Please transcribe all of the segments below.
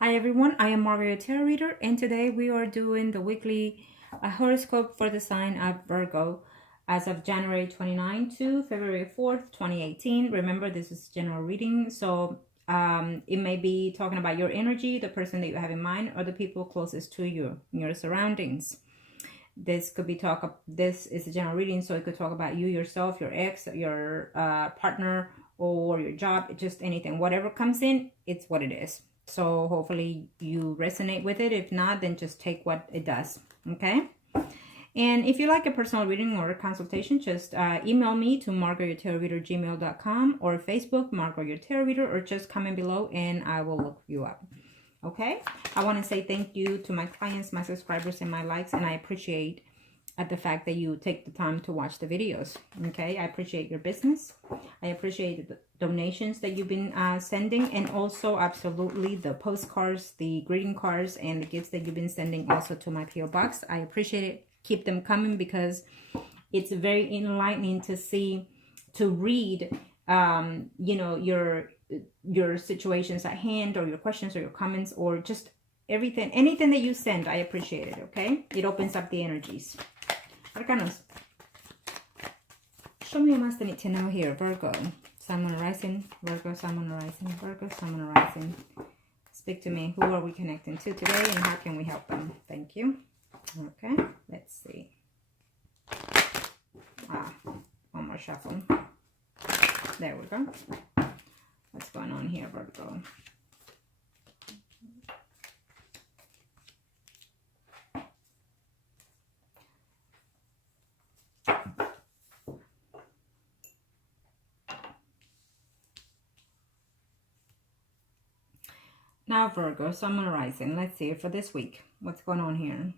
Hi everyone, I am Margourtarotreader, and today we are doing the weekly horoscope for the sign of Virgo as of January 29 to February 4th, 2018. Remember, this is general reading, so it may be talking about your energy, the person that you have in mind, or the people closest to you, your surroundings. This could be this is a general reading, so it could talk about you, yourself, your ex, your partner, or your job, just anything. Whatever comes in, it's what it is. So hopefully you resonate with it. If not, then just take what it does. Okay. And if you like a personal reading or a consultation, just email me to margourtarotreader@gmail.com or Facebook, Margourtarotreader, or just comment below and I will look you up. Okay. I want to say thank you to my clients, my subscribers, and my likes, and I appreciate the fact that you take the time to watch the videos. Okay. I appreciate your business. I appreciate the donations that you've been sending, and also absolutely the postcards, the greeting cards, and the gifts that you've been sending also to my PO box. I appreciate it. Keep them coming because it's very enlightening to see, to read, you know, your situations at hand, or your questions, or your comments, or just everything, anything that you send. I appreciate it. Okay, it opens up the energies. Arcanos, show me what else I need to know here. Virgo, Sun, Moon, Rising. Virgo, Sun, Moon, Rising. Virgo, Sun, Moon, Rising. Speak to me. Who are we connecting to today, and how can we help them? Thank you. Okay, let's see. One more shuffle. There we go. What's going on here, Virgo? Now, Virgo, Sun, Moon, Rising. Let's see for this week. What's going on here?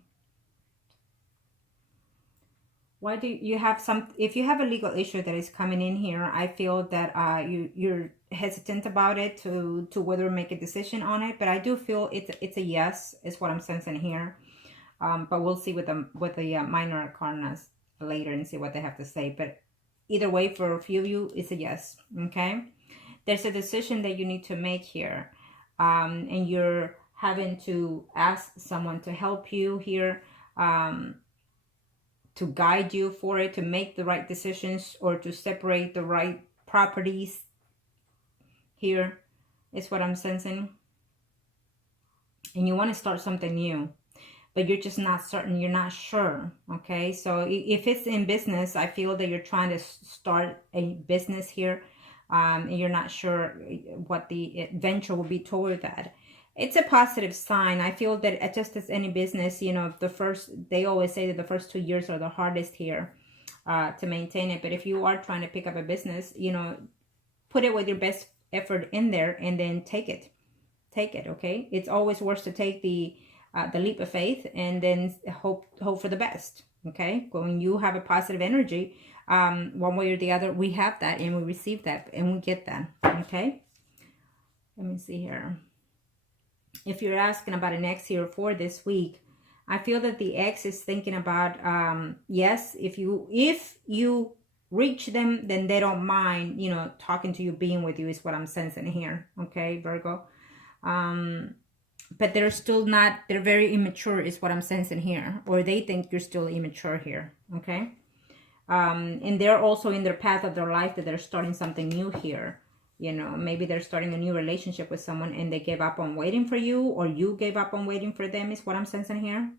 Why do you have if you have a legal issue that is coming in here, I feel that you're hesitant about it to whether make a decision on it. But I do feel it's a yes, is what I'm sensing here. But we'll see with the minor arcanas later and see what they have to say. But either way, for a few of you, it's a yes. Okay, there's a decision that you need to make here. And you're having to ask someone to help you here, to guide you for it, to make the right decisions, or to separate the right properties. Here is what I'm sensing. And you want to start something new, but you're just not certain. You're not sure. Okay, so if it's in business, I feel that you're trying to start a business here. And you're not sure what the venture will be toward that. It's a positive sign. I feel that just as any business, you know, they always say that the first 2 years are the hardest here to maintain it. But if you are trying to pick up a business, you know, put it with your best effort in there and then take it. Take it, okay? It's always worse to take the leap of faith and then hope for the best, okay? When you have a positive energy, one way or the other, we have that and we receive that and we get that. Okay, let me see here. If you're asking about an ex here for this week, I feel that the ex is thinking about yes, if you reach them, then they don't mind, you know, talking to you, being with you, is what I'm sensing here. Okay, Virgo. But they're still not, they're very immature is what I'm sensing here, or they think you're still immature here. Okay. And they're also in their path of their life that they're starting something new here. You know, maybe they're starting a new relationship with someone and they gave up on waiting for you, or you gave up on waiting for them, is what I'm sensing here.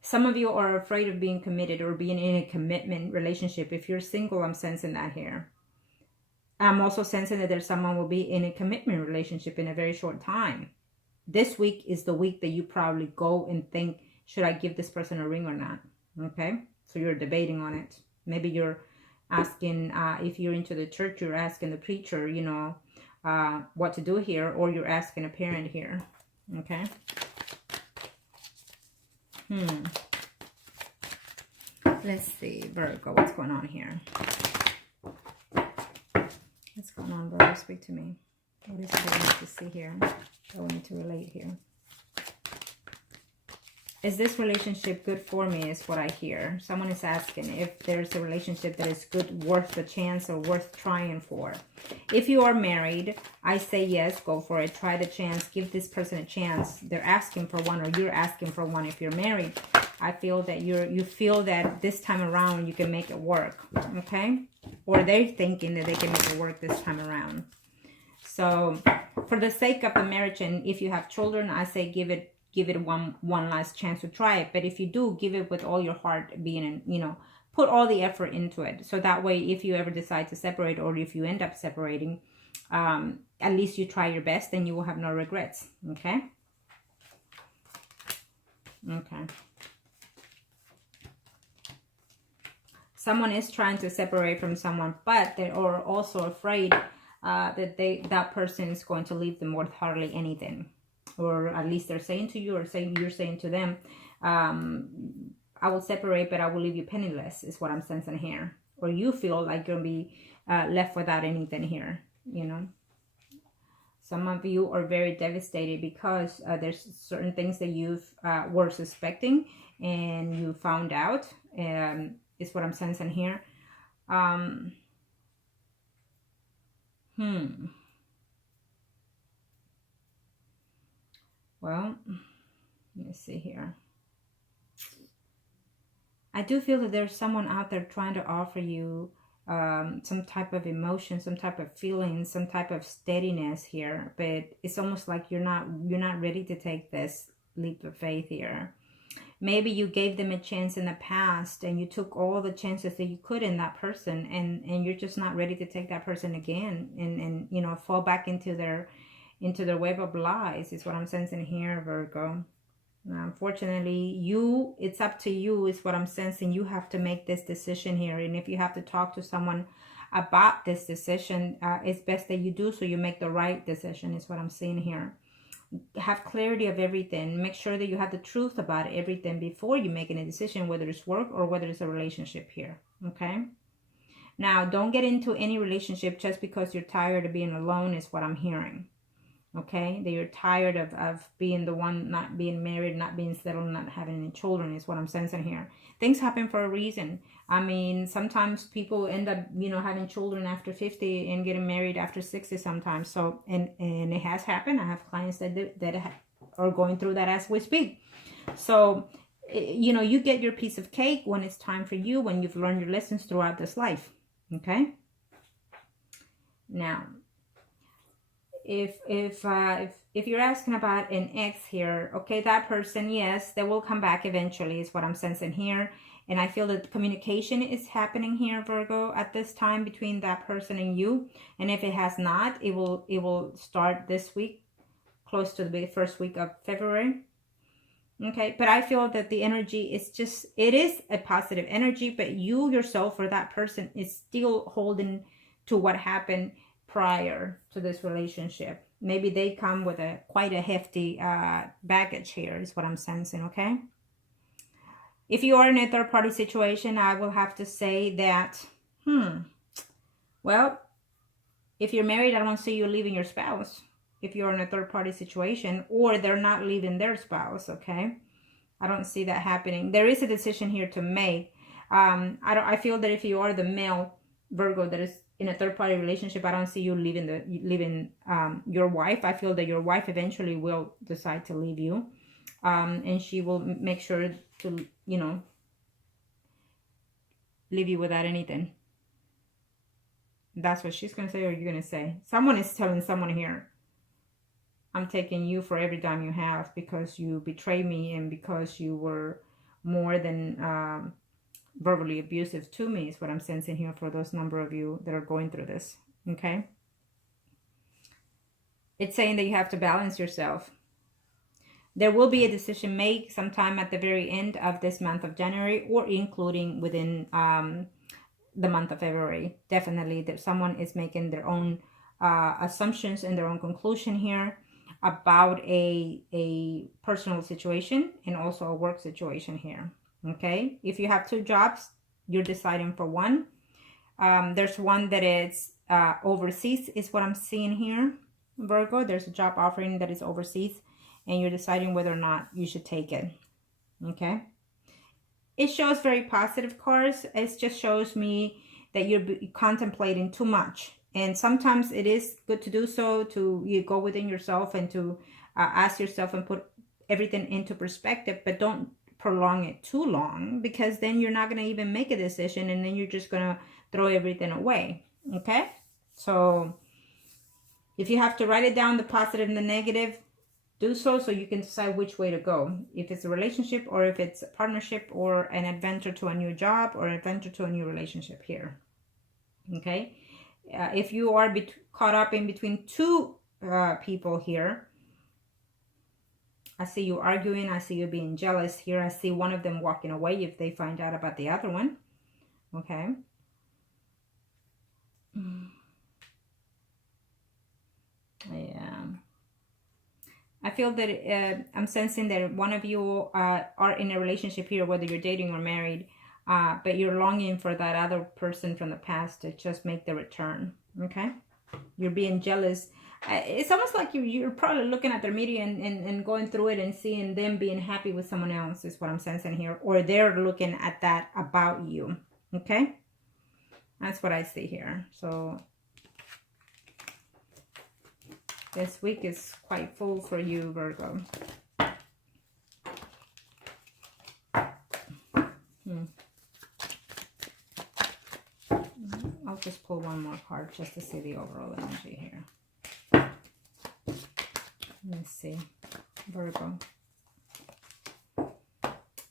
Some of you are afraid of being committed or being in a commitment relationship. If you're single, I'm sensing that here. I'm also sensing that there's someone will be in a commitment relationship in a very short time. This week is the week that you probably go and think, should I give this person a ring or not? Okay, so you're debating on it. Maybe you're asking, if you're into the church, you're asking the preacher, you know, what to do here, or you're asking a parent here. Okay. Let's see, Virgo, what's going on here? What's going on, Virgo? Speak to me. What is it I need to see here? I want to relate here. Is this relationship good for me is what I hear. Someone is asking if there's a relationship that is good, worth the chance or worth trying for. If you are married, I say yes, go for it. Try the chance. Give this person a chance. They're asking for one or you're asking for one. If you're married, I feel that you feel that this time around you can make it work. Okay? Or they're thinking that they can make it work this time around. So for the sake of the marriage, and if you have children, I say give it one last chance to try it. But if you do, give it with all your heart, being, you know, put all the effort into it. So that way, if you ever decide to separate, or if you end up separating, at least you try your best and you will have no regrets. Okay. Okay. Someone is trying to separate from someone, but they are also afraid that that person is going to leave them with hardly anything. Or at least they're saying to you, or you're saying to them, I will separate, but I will leave you penniless, is what I'm sensing here. Or you feel like you're going to be left without anything here, you know. Some of you are very devastated because there's certain things that you've were suspecting and you found out, is what I'm sensing here. Well, let me see here. I do feel that there's someone out there trying to offer you some type of emotion, some type of feeling, some type of steadiness here. But it's almost like you're not ready to take this leap of faith here. Maybe you gave them a chance in the past and you took all the chances that you could in that person, and you're just not ready to take that person again and you know, fall back into their web of lies, is what I'm sensing here, Virgo. Now, unfortunately, it's up to you, is what I'm sensing. You have to make this decision here. And if you have to talk to someone about this decision, it's best that you do so you make the right decision, is what I'm seeing here. Have clarity of everything. Make sure that you have the truth about everything before you make any decision, whether it's work or whether it's a relationship here. Okay? Now, don't get into any relationship just because you're tired of being alone, is what I'm hearing. Okay, that you're tired of being the one, not being married, not being settled, not having any children, is what I'm sensing here. Things happen for a reason. I mean, sometimes people end up, you know, having children after 50 and getting married after 60 sometimes. So, and it has happened. I have clients that are going through that as we speak. So, you know, you get your piece of cake when it's time for you, when you've learned your lessons throughout this life. Okay. Now, if you're asking about an ex here, okay, that person, yes, they will come back eventually, is what I'm sensing here. And I feel that communication is happening here, Virgo, at this time between that person and you. And if it has not, it will start this week, close to the first week of February. Okay, but I feel that the energy is just, it is a positive energy, but you yourself or that person is still holding to what happened prior to this relationship. Maybe they come with quite a hefty baggage here, is what I'm sensing. Okay, if you are in a third party situation, I will have to say that well, if you're married, I don't see you leaving your spouse. If you're in a third party situation, or they're not leaving their spouse. Okay, I don't see that happening. There is a decision here to make. I feel that if you are the male, Virgo, that is in a third-party relationship, I don't see you leaving your wife. I feel that your wife eventually will decide to leave you, and she will make sure to, you know, leave you without anything. That's what she's gonna say, or you're gonna say. Someone is telling someone here, I'm taking you for every dime you have because you betrayed me and because you were more than verbally abusive to me, is what I'm sensing here for those number of you that are going through this. Okay, it's saying that you have to balance yourself. There will be a decision made sometime at the very end of this month of January, or including within the month of February. Definitely that someone is making their own assumptions and their own conclusion here about a personal situation and also a work situation here. Okay, if you have two jobs, you're deciding for one. There's one that is overseas, is what I'm seeing here, Virgo. There's a job offering that is overseas, and you're deciding whether or not you should take it. Okay. It shows very positive cards. It just shows me that you're contemplating too much. And sometimes it is good to do so, to you go within yourself and to ask yourself and put everything into perspective, but don't prolong it too long, because then you're not going to even make a decision, and then you're just going to throw everything away. Okay? So if you have to write it down, the positive and the negative, do so you can decide which way to go. If it's a relationship, or if it's a partnership, or an adventure to a new job, or an adventure to a new relationship here. Okay? If you are caught up in between two people here, I see you arguing. I see you being jealous here. I see one of them walking away if they find out about the other one. Okay? Yeah. I feel that I'm sensing that one of you are in a relationship here, whether you're dating or married, but you're longing for that other person from the past to just make the return. Okay? You're being jealous. It's almost like you're probably looking at their media and going through it and seeing them being happy with someone else is what I'm sensing here. Or they're looking at that about you. Okay? That's what I see here. So this week is quite full for you, Virgo. I'll just pull one more card just to see the overall energy here. Let's see. Virgo.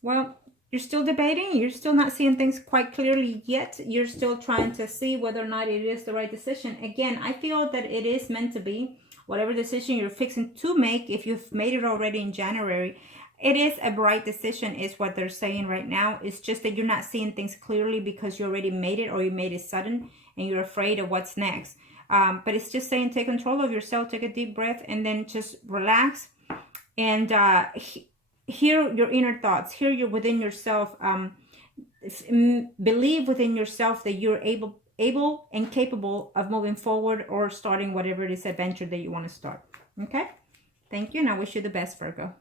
Well, you're still debating. You're still not seeing things quite clearly yet. You're still trying to see whether or not it is the right decision. Again, I feel that it is meant to be. Whatever decision you're fixing to make, if you've made it already in January, it is a right decision, is what they're saying right now. It's just that you're not seeing things clearly because you already made it, or you made it sudden and you're afraid of what's next. But it's just saying, take control of yourself, take a deep breath, and then just relax and hear your inner thoughts, hear your within yourself. Believe within yourself that you're able and capable of moving forward or starting whatever it is adventure that you want to start. Okay? Thank you, and I wish you the best, Virgo.